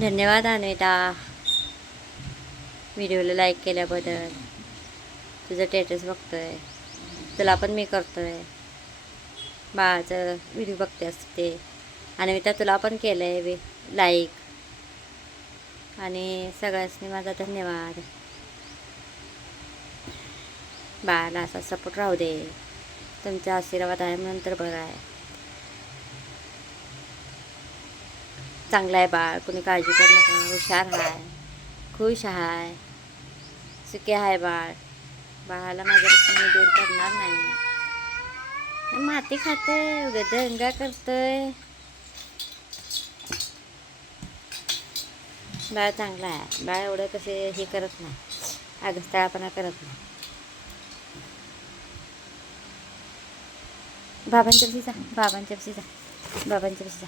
धन्यवाद अन्विता, व्हिडिओला लाईक केल्याबद्दल. तुझं स्टेटस बघतोय, तुला पण मी करतोय. बाळाचं व्हिडिओ बघते असते. अन्विता तुला पण केलं आहे लाईक. आणि सगळ्यांनी माझा धन्यवाद. बाळाला असा सपोर्ट राहू दे. तुमचा आशीर्वाद आहे म्हणून तर बरं आहे. चांगलं आहे बाळ, कुणी काळजी करू नका. हुशार आहे, खुश आहे, सुखी आहे बाळ. बाळाला माझ्यापासून मी दूर करणार नाही. माती खाते, उद्या दंगा करतोय. बाळ चांगला आहे. बाळ एवढं कसे हे करत नाही, आगस्तळापणा करत नाही. बाबांच्या पशी जा, बाबांच्या पशी जा, बाबांच्या पशी जा.